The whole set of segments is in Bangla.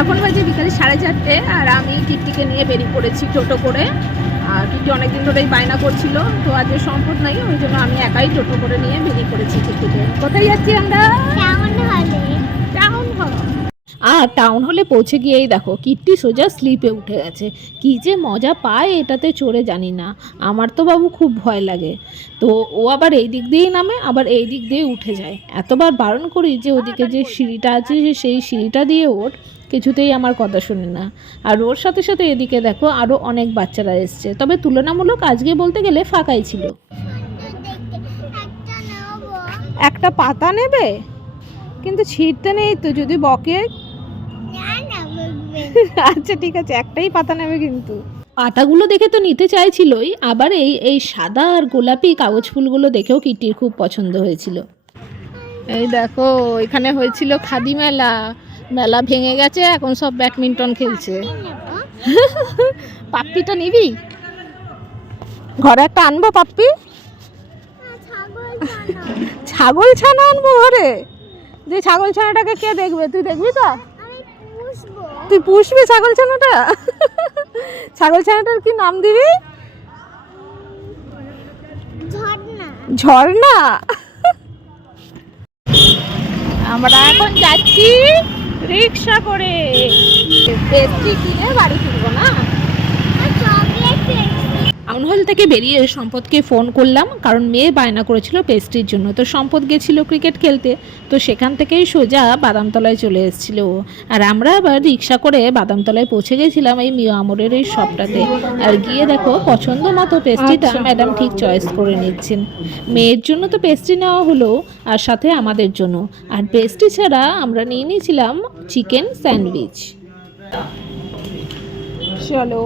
এখন বাজে বিকালে সাড়ে চারটে আর আমি টিকটিকে নিয়ে বেরিয়ে পড়েছি টোটো করে। আর টিকটি অনেকদিন ধরেই বায়না করছিল তো আজকে সম্পদ নাই ওই জন্য আমি একাই টোটো করে নিয়ে বেরিয়ে পড়েছি টিকটিকে। কোথায় যাচ্ছি আমরা? Town hall. আর টাউন হলে পৌঁছে গিয়েই দেখো কিট্টি সোজা স্লিপে উঠে গেছে। কি যে মজা পায় এটাতে চড়ে জানি না। আমার তো বাবু খুব ভয় লাগে। তো ও আবার এই দিক দিয়েই নামে আবার এই দিক দিয়ে উঠে যায়। এতবার বারণ করি যে ওদিকে যে সিঁড়িটা আছে সেই সিঁড়িটা দিয়ে ওঠ। কিছুতেই আমার কথা শুনে না। আর ওর সাথে সাথে এদিকে দেখো আরও অনেক বাচ্চারা এসছে। তবে তুলনামূলক আজকে বলতে গেলে ফাঁকাই ছিল। একটা পাতা নেবে? কিন্তু ছিঁড়তে নেই তো, যদি বকে? আচ্ছা ঠিক আছে, একটাই পাতা নেবে কিন্তু। পাতাগুলো দেখে তো নিতে চাইছিলই, আবার এই এই সাদা আর গোলাপি কাগজ ফুলগুলো দেখেও কিটির খুব পছন্দ হয়েছিল। এই দেখো, এখানে হয়েছিল খাদি মেলা মেলা ভেঙে গেছে, এখন সব ব্যাডমিন্টন খেলছে। পাপ্পিটা নিবি? ঘরে একটা আনব পাপ্পি? ছাগল ছানা আনব ঘরে? যে ছাগল ছানাটাকে কে দেখবে? তুই দেখবি তো? তুই পুষবি ছাগল ছানাটা? ছাগল ছানাটার কি নাম দিবি? ঝর্ণা। আমরা এখন যাচ্ছি রিক্সা করে। বাড়ি ফিরবো না? হল থেকে বেরিয়ে সম্পদকে ফোন করলাম, কারণ মেয়ে বায়না করেছিল পেস্ট্রির জন্য। তো সম্পদ গেছিল ক্রিকেট খেলতে, তো সেখান থেকেই সোজা বাদামতলায় চলে এসেছিল আর আমরা আবার রিক্সা করে বাদামতলায় পৌঁছে গেছিলাম এই মিয়া আমরের এই শপটাতে আর গিয়ে দেখো, পছন্দ মতো পেস্ট্রিটা ম্যাডাম ঠিক চয়েস করে নিচ্ছেন। মেয়ের জন্য তো পেস্ট্রি নেওয়া হলো, আর সাথে আমাদের জন্য। আর পেস্ট্রি ছাড়া আমরা নিয়ে নিয়েছিলাম চিকেন স্যান্ডউইচ চলো।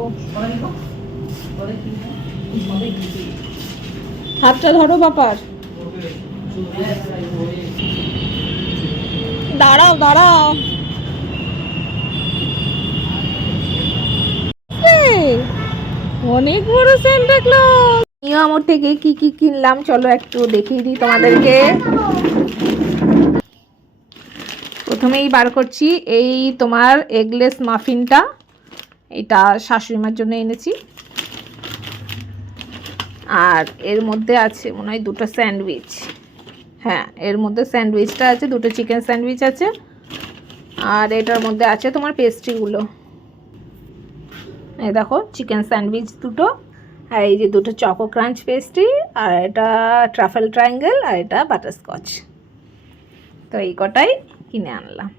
হাতটা ধরো বাপার। দাঁড়াও দাঁড়াও। অনেক বড় সেন্টা ক্লজ আমার থেকে কি কি কিনলাম? চলো একটু দেখিয়ে দিই তোমাদেরকে। প্রথমেই বার করছি এই তোমার এগলেস মাফিনটা এটা শাশুড়ি মার জন্য এনেছি। আর এর মধ্যে আছে মনে হয় দুটো স্যান্ডউইচ। হ্যাঁ এর মধ্যে স্যান্ডউইচটা আছে, দুটো চিকেন স্যান্ডউইচ আছে। আর এটার মধ্যে আছে তোমার পেস্ট্রিগুলো। এই দেখো, চিকেন স্যান্ডউইচ দুটো, আর এই যে দুটো চকো ক্রাঞ্চ পেস্ট্রি, আর এটা ট্রাফেল ট্রায়াঙ্গেল, আর এটা বাটারস্কচ। তো এই কটাই কিনে আনলাম।